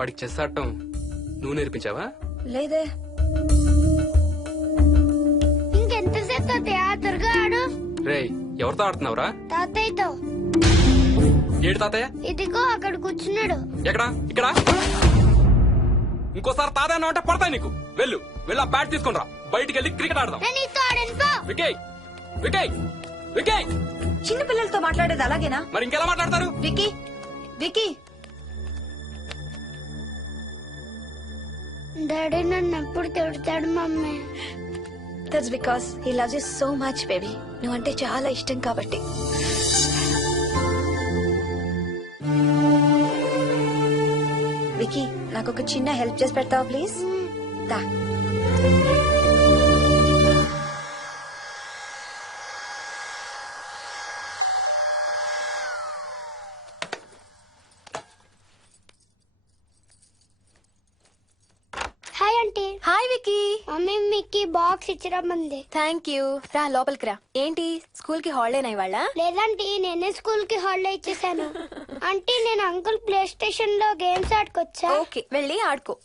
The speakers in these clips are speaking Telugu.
వాడికి చెస్ ఆడటం నువ్వు నేర్పించావా? లేదే. ఇంకెంతసేపు తాతయ్య త్వరగా ఆడు. రేయ్ ఎవరితో ఆడుతున్నావురా? తాతయ్యతో. ఏడు తాతయ్య? ఇదిగో అక్కడ కూర్చున్నాడు. ఎక్కడా? ఇక్కడ. ఇంకోసారి తాతయ్య అన్నావు అంటే పడతాయి నీకు. వెళ్ళు వెళ్ళి ఆ బ్యాట్ తీసుకుని రా, బయటికి వెళ్ళి క్రికెట్ ఆడదాం. నేను నీతో ఆడను పో. వికయ్ వికయ్ వికయ్. చిన్న పిల్లలతో మాట్లాడేది అలాగేనా? మరి ఇంకెలా మాట్లాడతారు? Wiki wiki. డాడీ నన్ను ఎప్పుడు తిడతాడు mummy. That's because he loves you so much baby. నువ్వంటే చాలా ఇష్టం కాబట్టి. వికీ నాకు ఒక చిన్న హెల్ప్ చేసి పెడతావా ప్లీజ్? దా. Hi aunty. Hi Vicky. Mummy మీకు బాక్స్ ఇచ్చిరమ్మంది. Thank you. రా లోపలికి రా. ఏంటి స్కూల్ కి హాలిడేనా ఇవాళ? లేదంటే నేనే స్కూల్ కి హాలిడే ఇచ్చేసాను. అంటే నేను అంకుల్ ప్లే స్టేషన్ లో గేమ్స్ ఆడుకోవచ్చా? ఓకే వెళ్ళి ఆడుకో.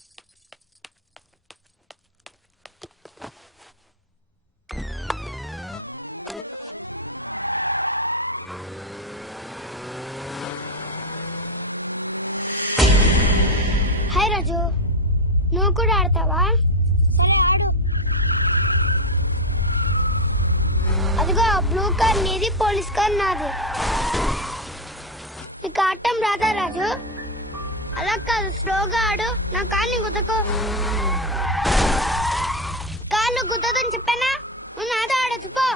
హాయ్ రాజు, నువ్వు కూడా ఆడతావా? అదిగో బ్లూ కార్ నీది, పోలీస్ కార్ నాది. నీకు ఆడటం రాదా రాజు? అలా కాదు, స్లోగా ఆడు. నా కాన్ని గుద్దకో. కాళ్ళు గుద్దదని చెప్పానా? నువ్వు నాతో ఆడచ్చు పో.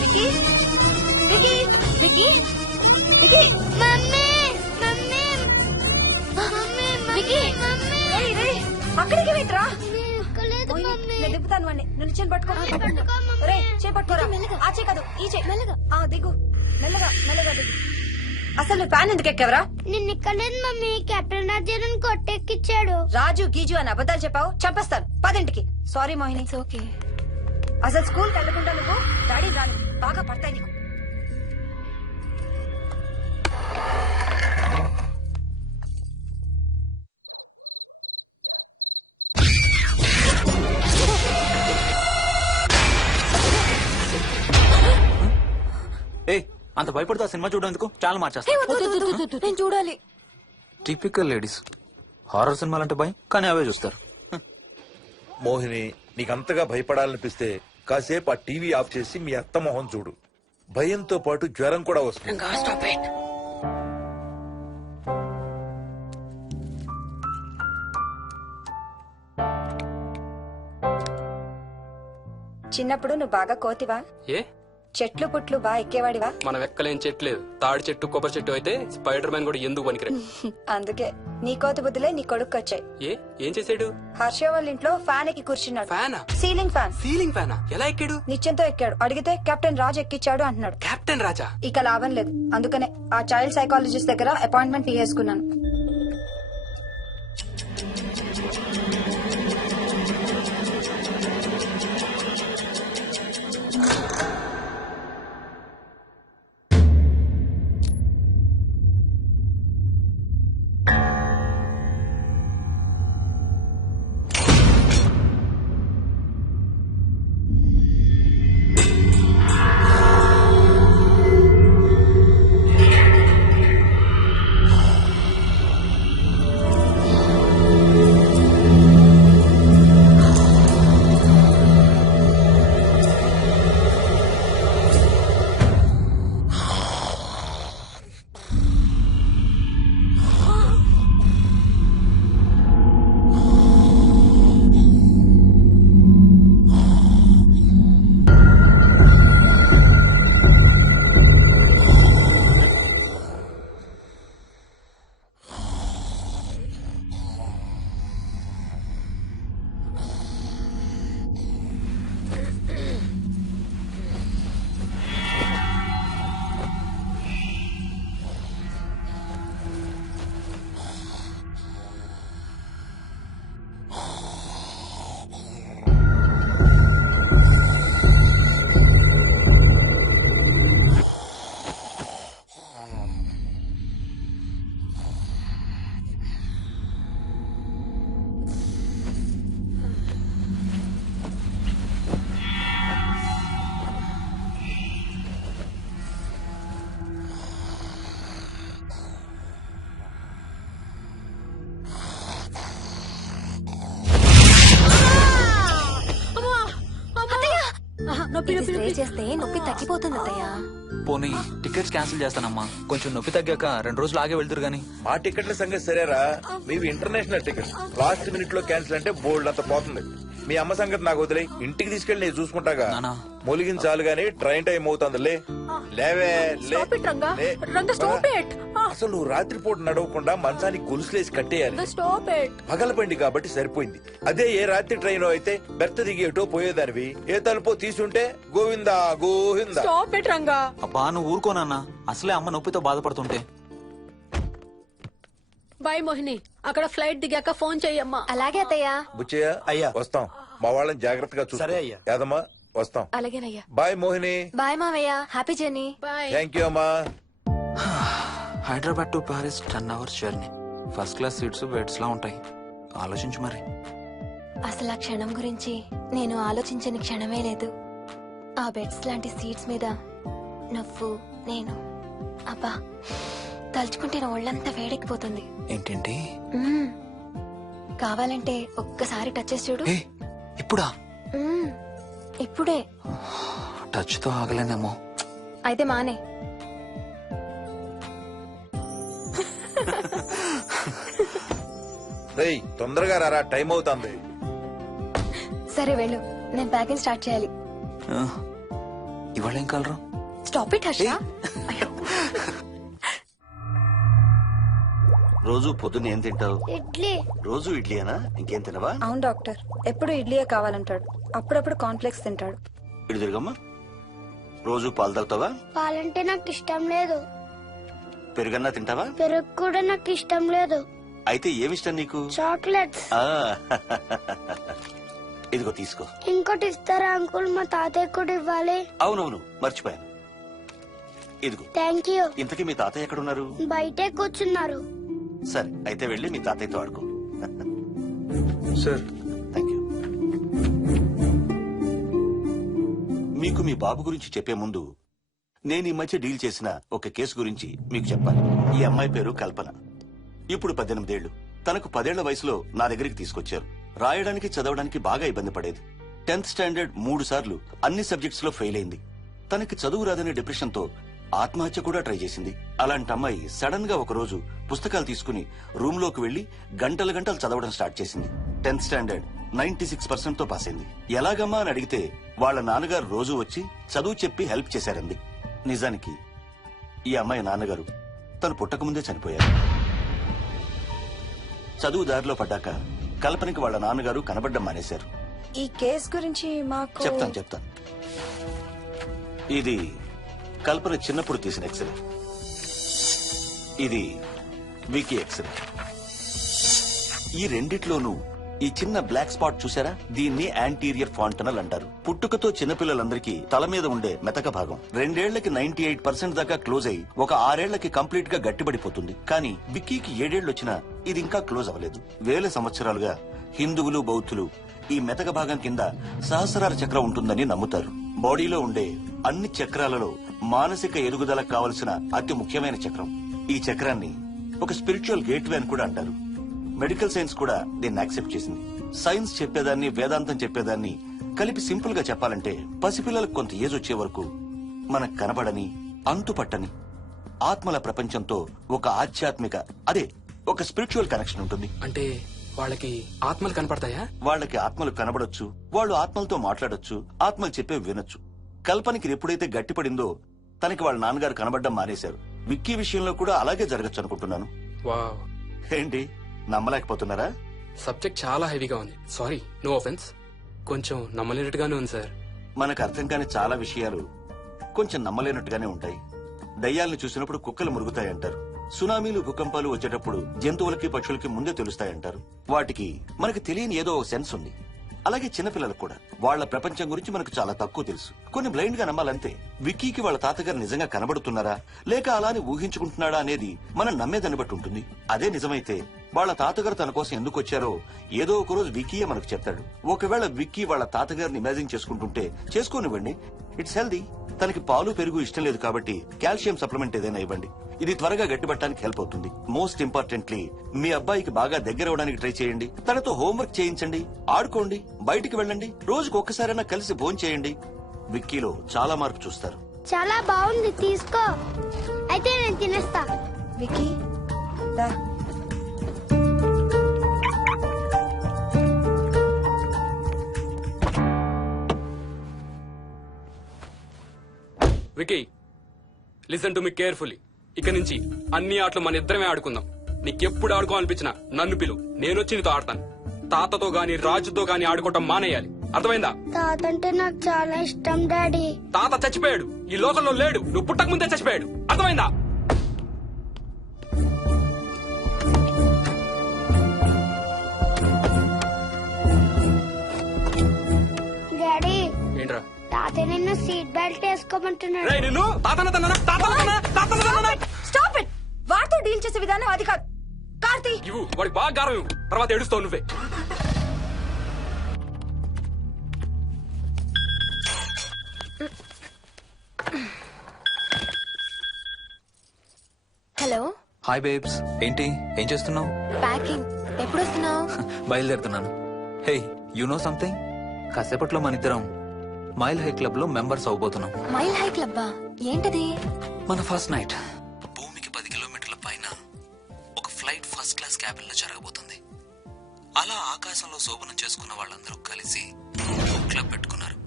Vicky Vicky Vicky Vicky. Mummy mummy mummy Vicky. Mummy రేయ్ రేయ్ అక్కడికి వెంట్రా. లేదు మమ్మీ. నేను దింపుతాను వాడిని. నువ్వు చేయి పట్టుకో. పట్టుకో మమ్మీ. రే చేయి పట్టుకోరా. మెల్లగా. ఆ చేయి కాదు ఈ చేయి. మెల్లగా. దిగు మెల్లగా మెల్లగా దిగు. అసలు నువ్వు ఫ్యాన్ ఎందుకు ఎక్కావరా? నిన్న ఎక్కలేదు మమ్మీ. కెప్టెన్ రాజేను కొట్టెక్కిచ్చాడు. రాజు గీజు అని అబద్ధాలు చెప్పావు, చంపేస్తాను. పదింటికి. సారీ మోహిని. It's okay. అసలు స్కూల్కి వెళ్ళకుండా నువ్వు డాడీ రాను బాగా పడతాయి నీకు. ఏ అంత భయపడుతూ సినిమా చూడేందుకు చాలా మార్చేస్తా. నేను చూడాలి. Typical ladies. హారర్ సినిమాలంటే భయం, కానీ అవే చూస్తారు. మోహిని, నీకంతగా భయపడాలనిపిస్తే కాసేపు ఆ టీవీ ఆఫ్ చేసి మీ అత్త మొహం చూడు. భయంతో పాటు జ్వరం కూడా వస్తుంది. చిన్నప్పుడు నువ్వు బాగా కోతివా? ఏ చెట్లు పుట్లు బాగా ఎక్కేవాడివా? మనం ఎక్కలేని చెట్టు లేదు. తాడి చెట్టు కొబ్బరి చెట్టు అయితే స్పైడర్ మ్యాన్ కూడా ఎందుకు పనికిరా. అందుకే నీ కోతి బుద్ధులే నీ కొడుకు వచ్చాయి. ఏం చేసాడు? హర్ష వాళ్ళ ఇంట్లో ఫ్యాన్ ఎక్కి కూర్చున్నాడు. ఫ్యానా? Ceiling fan. సీలింగ్ ఫ్యానా? ఎలా ఎక్కాడు? నిత్యంతో ఎక్కాడు. అడిగితే కెప్టెన్ రాజు ఎక్కిచ్చాడు అంటున్నాడు. కెప్టెన్ రాజా? ఇక లాభం లేదు. అందుకనే ఆ చైల్డ్ సైకాలజిస్ట్ దగ్గర అపాయింట్మెంట్ తీసుకున్నాను. ఇది స్ప్రే చేస్తే నొప్పి తగ్గిపోతుంది అత్తయ్య. పోనీ టికెట్స్ క్యాన్సిల్ చేస్తానమ్మా. కొంచెం నొప్పి తగ్గాక 2 రోజులు ఆగే వెళ్తురు గాని. మా టికెట్ల సంగతి సరేరా, మీవి ఇంటర్నేషనల్ టికెట్స్. లాస్ట్ మినిట్ లో క్యాన్సిల్ అంటే బోల్డ్ అంత పోతుంది. మీ అమ్మ సంగతి నాకు వదిలే, ఇంటికి తీసుకెళ్ళి నేను చూసుకుంటాగా. నానా. మొలిగించాలు గానీ ట్రైన్ టైం అవుతుంది. లేవే లే. Stop it, Ranga. లే. Ranga, stop it. అసలు నువ్వు రాత్రిపూట నడవకుండా మంచానికి గొలుసులేసి కట్టేయాలి. Stop it. పగలబండి కాబట్టి సరిపోయింది. అదే ఏ రాత్రి ట్రైన్ అయితే బెర్త దిగేటో పోయేదానివి. ఏ తలుపో తీసుంటే గోవిందా గోవిందా. Stop it Ranga. అబ్బా నువ్వు ఊరుకోనన్నా, అసలే అమ్మ నొప్పితో బాధపడుతుంటే. బాయ్ మోహిని, అక్కడ ఫ్లైట్ దిగాక ఫోన్ చెయ్యమ్మా. అలాగే అత్తయ్య. బుచ్చయ్య అయ్యా. వస్తాం. మా వాళ్ళని జాగ్రత్తగా చూసుకో. సరే అయ్యా. యాదమ్మా వస్తాం. అలాగేనయ్యా. బాయ్ మోహిని. బాయ్ మావయ్య, happy journey. Bye. Thank you అమ్మా. Hyderabad to Paris 10 hours journey. First class seats beds లా ఉంటాయి. ఆలోచించు మరి. అసలు ఆ క్షణం గురించి నేను ఆలోచించని క్షణమే లేదు. ఆ బెడ్స్ లాంటి సీట్స్ మీద నువ్వు, నేను, అబ్బా తలుచుకుంటే నా ఒళ్ళంతా వేడెక్కిపోతుంది. ఏంటేంటి? మ్మ్. కావాలంటే ఒక్కసారి టచ్ చేసి చూడు. ఏ ఇప్పుడా? మ్మ్. ఇప్పుడే. టచ్ తో ఆగలేనేమో. అయితే మానే. రేయ్ తొందరగా రారా, టైం అవుతుంది. సరే వెళ్ళు, నేను ప్యాకింగ్ స్టార్ట్ చేయాలి. ఆ, ఇవాళ ఏం కలరు? Stop it Harsha. రోజు పొద్దున్న ఏం తింటావు? ఇడ్లీ. రోజు ఇడ్లీనా? ఇంకేం తినవా? అవును డాక్టర్, ఎప్పుడు ఇడ్లీయే కావాలంటాడు. అప్పుడప్పుడు కాన్ఫ్లెక్స్ తింటాడు. ఇటు తిరగమ్మా. రోజు పాలు తాగుతావా? పాలంటే నాకు ఇష్టం లేదు. పెరుగన్నా తింటావా? పెరుగు కూడా నాకు ఇష్టం లేదు. అయితే ఏమిష్టం నీకు? చాక్లెట్స్. ఆ, ఇదిగో తీసుకో. ఇంకోటి ఇస్తారా అంకుల్? మా తాతయ్య కూడా ఇవ్వాలి. అవునవును మర్చిపోయాను. ఇదిగో. Thank you. ఇంతకీ మీ తాతయ్య ఎక్కడున్నారు? బయటే కూర్చున్నారు. సరే అయితే వెళ్ళి మీ తాతయ్యతో ఆడుకో. Sir thank you. మీకు మీ బాబు గురించి చెప్పే ముందు నేను ఈ మధ్య డీల్ చేసిన ఒక కేసు గురించి మీకు చెప్పాలి. ఈ అమ్మాయి పేరు కల్పన. ఇప్పుడు 18 ఏళ్లు. తనకు 10 ఏళ్ల వయసులో నా దగ్గరికి తీసుకొచ్చారు. రాయడానికి చదవడానికి బాగా ఇబ్బంది పడేది. 10th స్టాండర్డ్ 3 సార్లు అన్ని సబ్జెక్ట్స్ లో ఫెయిల్ అయింది. తనకి చదువు రాదనే డిప్రెషన్ తో ఆత్మహత్య కూడా ట్రై చేసింది. అలాంటి అమ్మాయి సడన్ గా ఒక రోజు పుస్తకాలు తీసుకుని రూమ్ లోకి వెళ్లి గంటలు గంటలు చదవడం స్టార్ట్ చేసింది. 10th స్టాండర్డ్ 96% తో పాస్ అయింది. ఎలాగమ్మా అని అడిగితే వాళ్ళ నాన్నగారు రోజు వచ్చి చదువు చెప్పి హెల్ప్ చేశారంది. నిజానికి ఈ అమ్మాయి నాన్నగారు తను పుట్టకముందే చనిపోయారు. చదువు దారిలో పడ్డాక కల్పనకి వాళ్ళ నాన్నగారు కనబడ్డం మానేశారు. ఈ కేస్ గురించి మాకు చెప్తాను. ఇది కల్పన చిన్నప్పుడు తీసిన ఎక్స్రే. ఇది వికీ ఎక్స్రే. ఈ రెండిట్లోనూ ఈ చిన్న బ్లాక్ స్పాట్ చూసారా? దీన్ని యాంటీరియర్ ఫాంటనల్ అంటారు. పుట్టుకతో చిన్నపిల్లలందరికీ తల మీద ఉండే మెతక భాగం 2 ఏళ్లకి 98% దాకా క్లోజ్ అయి ఒక 6 ఏళ్లకి కంప్లీట్ గా గట్టిపడిపోతుంది. కానీ విక్కీకి 7 ఏళ్లు వచ్చినా ఇది ఇంకా క్లోజ్ అవ్వలేదు. వేల సంవత్సరాలుగా హిందువులు, బౌద్ధులు ఈ మెతక భాగం కింద సహస్రార చక్రం ఉంటుందని నమ్ముతారు. బాడీలో ఉండే అన్ని చక్రాలలో మానసిక ఎదుగుదలకు కావలసిన అతి ముఖ్యమైన చక్రం. ఈ చక్రాన్ని ఒక స్పిరిచువల్ గేట్వే అని కూడా అంటారు. మెడికల్ సైన్స్ కూడా దీన్ని యాక్సెప్ట్ చేసింది. సైన్స్ చెప్పేదాన్ని, వేదాంతం చెప్పేదాన్ని కలిపి సింపుల్ గా చెప్పాలంటే పసిపిల్లలకు కొంత ఏజ్ వచ్చే వరకు మనకు కనబడని, అంతుపట్టని ఆత్మల ప్రపంచంతో ఒక ఆధ్యాత్మిక, అదే ఒక స్పిరిచువల్ కనెక్షన్ ఉంటుంది. అంటే వాళ్ళకి ఆత్మలు కనపడతాయా? వాళ్ళకి ఆత్మలు కనబడొచ్చు, వాళ్ళు ఆత్మలతో మాట్లాడొచ్చు, ఆత్మలు చెప్పే వినొచ్చు. కల్పనకి ఎప్పుడైతే గట్టిపడిందో తనకి వాళ్ళ నాన్నగారు కనబడ్డం మానేశారు. విక్కీ విషయంలో కూడా అలాగే జరగచ్చు అనుకుంటున్నాను. వావ్, ఏంటి నమ్మలేకపోతున్నారా? సబ్జెక్ట్ చాలా హెవీగా ఉంది. Sorry, no offence. కొంచెం నమ్మలేనట్టుగానే ఉంది సార్. మనకు అర్థం కాని చాలా విషయాలు కొంచెం నమ్మలేనట్టుగానే ఉంటాయి. దయ్యాలను చూసినప్పుడు కుక్కలు మురుగుతాయంటారు. సునామీలు, భూకంపాలు వచ్చేటప్పుడు జంతువులకి, పక్షులకి ముందే తెలుస్తాయంటారు. వాటికి మనకి తెలియని ఏదో సెన్స్ ఉంది. అలాగే చిన్నపిల్లలకు కూడా వాళ్ళ ప్రపంచం గురించి మనకు చాలా తక్కువ తెలుసు. కొన్ని బ్లైండ్ గా నమ్మాలంతే. విక్కీకి వాళ్ళ తాతగారు నిజంగా కనబడుతున్నారా లేక అలానే ఊహించుకుంటున్నాడా అనేది మనం నమ్మేదాన్ని బట్టి ఉంటుంది. అదే నిజమైతే వాళ్ళ తాతగారు తన కోసం ఎందుకు వచ్చారో ఏదో ఒక రోజు విక్కీయే మనకు చెప్తాడు. ఒకవేళ విక్కీ వాళ్ళ తాతగారిని ఇమాజిన్ చేసుకుంటుంటే చేసుకోనివ్వండి, ఇట్స్ హెల్దీ. తనకి పాలు, పెరుగు ఇష్టం లేదు కాబట్టి కాల్షియం సప్లిమెంట్ ఏదైనా ఇవ్వండి. ఇది త్వరగా గట్టిపట్టడానికి హెల్ప్ అవుతుంది. మోస్ట్ ఇంపార్టెంట్లీ మీ అబ్బాయికి బాగా దగ్గర అవడానికి ట్రై చేయండి. తనతో హోంవర్క్ చేయించండి, ఆడుకోండి, బయటికి వెళ్ళండి, రోజుకు ఒక్కసారైనా కలిసి భోజనం చేయండి. విక్కీలో చాలా మార్పు చూస్తారు. చాలా బాగుంది, తీసుకో. అయితే నేను తినేస్తా. వికీ దా. Vicky listen to me carefully. ఇక నుంచి అన్ని ఆటలు మన ఇద్దరమే ఆడుకుందాం. నీకెప్పుడు ఆడుకోవాలనిపించినా నన్ను పిలు, నేనొచ్చి నీతో ఆడతాను. తాతతో గాని రాజుతో గాని ఆడుకోవటం మానేయాలి, అర్థమైందా? తాత అంటే నాకు చాలా ఇష్టం డాడీ. తాత చచ్చిపోయాడు, ఈ లోకంలో లేడు. నువ్వు పుట్టక ముందే చచ్చిపోయాడు, అర్థమైందా? డాడీ ఏంట్రా? తాత నిన్ను సీట్ బెల్ట్ వేసుకోమంటున్నాడు. రేయ్, నిన్ను తాతన స్టాప్ ఇట్. వాడితో డీల్ చేసే విధానం అది కాదు. కార్తీ ఇవ్వు, వాడికి బాగా గారం ఇవ్వు, తర్వాత ఏడుస్తావు నువ్వే. హలో, హాయ్ బేబ్స్, ఏంటి ఏం చేస్తున్నావు? ప్యాకింగ్. ఎప్పుడు వస్తున్నావు? బయలుదేరుతున్నాను. Hey, you know something? కాసేపట్లో మన ఇద్దరం మైల్ హై క్లబ్ లో మెంబర్స్ అవబోతున్నాం. మైల్ హై క్లబ్బా? ఏంటది? మన ఫస్ట్ నైట్ భూమికి 10 కిలోమీటర్ల పైన ఒక ఫ్లైట్ ఫస్ట్ క్లాస్ క్యాబిన్ లో జరగబోతుంది. అలా ఆకాశంలో శోభనం చేసుకున్న వాళ్ళందరూ కలిసి క్లబ్ పెట్టుకున్నారు.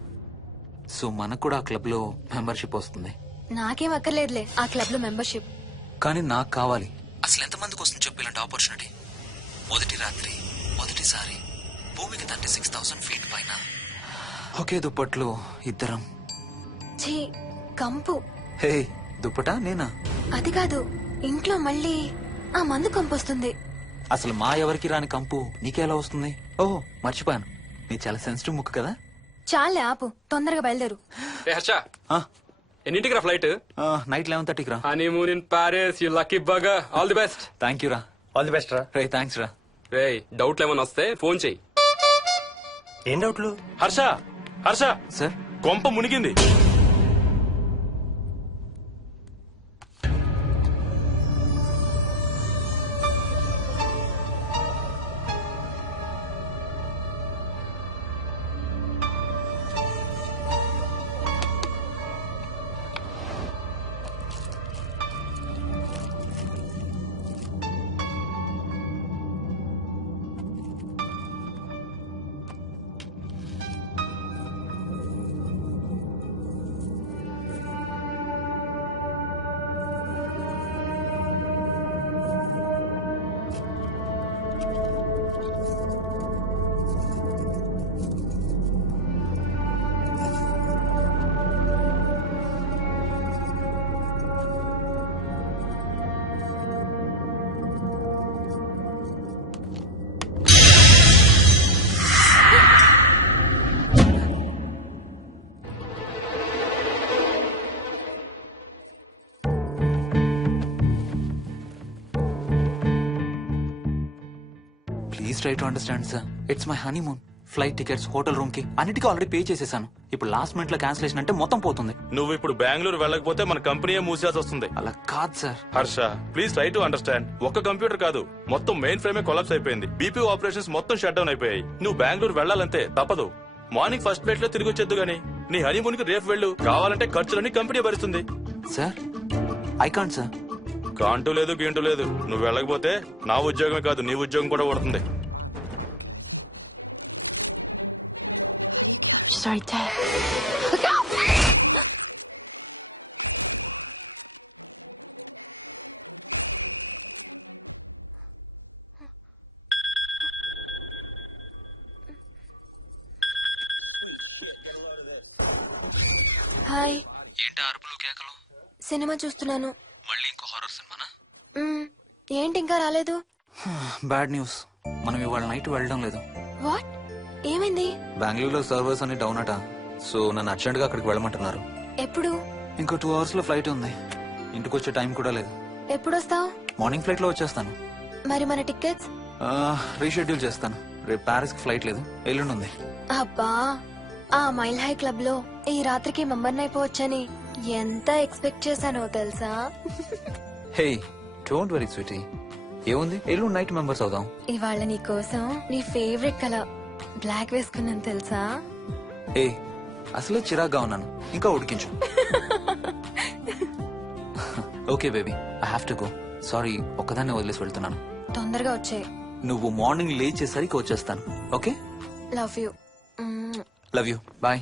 సో మనకు కూడా ఆ క్లబ్ లో మెంబర్షిప్ వస్తుంది. నాకేం అక్కర్లేదులే ఆ క్లబ్ లో మెంబర్షిప్. కానీ నాకు కావాలి. అసలు ఎంతమందికి వస్తుంది చెప్పు ఇలాంటి ఆపర్చునిటీ? మొదటి రాత్రి, మొదటిసారి భూమికి 36,000 ఫీట్ పైన ఒకే దుప్పట్లో ఇద్దరం. ఛీ, కంపు. హే, దుప్పటా నేనా? అది కాదు, ఇంట్లో మళ్ళీ ఆ మందు కంపొస్తుంది. అసలు మా ఎవరికి రాని కంపు నీకెలా వస్తుంది? ఓహో, మర్చిపోయాను, నీ చాలా సెన్సిటివ్ ముక్కు కదా. చాలే ఆపు, తొందరగా బయలుదేరు. ఏ హర్ష, ఎన్నింటికి రా ఫ్లైట్? నైట్ 11:30కి రా. Honeymoon in Paris, you lucky bugger. All the best. Thank you రా. ఆల్ ది బెస్ట్ రా. రే, థ్యాంక్స్ రా. రే, డౌట్లు ఏమైనా వస్తే ఫోన్ చెయ్యి. ఏం డౌట్లు? హర్ష, హర్ష, సార్, కొంప మునిగింది. Please try to understand sir. It's my honeymoon. Flight tickets, hotel room కి అన్నిటికీ ఆల్రెడీ పే చేసేసాను. ఇప్పుడు లాస్ట్ మినిట్ లో క్యాన్సిలేషన్ అంటే మొత్తం పోతుంది. నువ్వు ఇప్పుడు బెంగళూరు వెళ్ళకపోతే మన కంపెనీయే మూసేయాల్సి వస్తుంది. అలా కాదు sir. Harsha, please try to understand. ఒక్క కంప్యూటర్ కాదు, మొత్తం మెయిన్ ఫ్రేమే కొలాప్స్ అయిపోయింది. బీపీ ఆపరేషన్స్ మొత్తం షట్ డౌన్ అయిపోయాయి. నువ్వు బెంగళూరు వెళ్ళాలంటే తప్పదు. మార్నింగ్ ఫస్ట్ ఫ్లైట్ లో తిరిగి వచ్చేద్దు గానీ నీ హనీమూన్ కి రేపు వెళ్ళు. కావాలంటే ఖర్చులన్నీ కంపెనీ భరిస్తుంది. Sir, I can't sir. కాంటూ లేదు, గీంటూ లేదు. నువ్వు వెళ్ళకపోతే నా ఉద్యోగమే కాదు, నీ ఉద్యోగం కూడా పడుతుంది. Sorry, Dad. హాయ్. ఏంటి అరుపులు కేకలు? సినిమా చూస్తున్నాను. మళ్ళీ ఇంకో హారర్ సినిమానా? ఏంటి ఇంకా రాలేదు? బ్యాడ్ న్యూస్, మనం ఇవాళ నైట్ వెళ్ళడం లేదు. వాట్? ఏమైంది? బెంగళూరులో సర్వర్స్ అన్ని డౌన్ అట. సో నన్ను అర్జెంట్ గా అక్కడికి వెళ్ళమంటున్నారు. ఎప్పుడు? ఇంకో 2 hours లో ఫ్లైట్ ఉంది. ఇంటికి వచ్చే టైం కూడా లేదు. ఎప్పుడు వస్తావు? మార్నింగ్ ఫ్లైట్ లో వచ్చేస్తాను. మరి మన టికెట్స్? రీషెడ్యూల్ చేస్తాను. రేపు ప్యారిస్ కి ఫ్లైట్ లేదు, ఎల్లుండి ఉంది. అబ్బా, ఆ మైల్ హై క్లబ్ లో ఈ రాత్రికి మెంబర్ అయిపోవచ్చని ఎంత ఎక్స్పెక్ట్ చేశానో తెలుసా? హే, డోంట్ వరీ స్వీటీ. ఏముంది, ఎల్లుండి నైట్ మెంబర్స్ అవుదాం. ఇవాళ నీ కోసం నీ ఫేవరెట్ కలర్ బ్లాక్ వేసుకున్నాను తెలుసా? ఏ, అసలే చిరాగ్గా ఉన్నాను ఇంకా ఉడికించు. Okay baby, I have to go. Sorry, ఒక్కదాన్ని వదిలేసి వెళ్తున్నాను. తొందరగా వచ్చే. నువ్వు మార్నింగ్ లేచేసరికి వచ్చేస్తాను. Okay, love you. Love you, bye.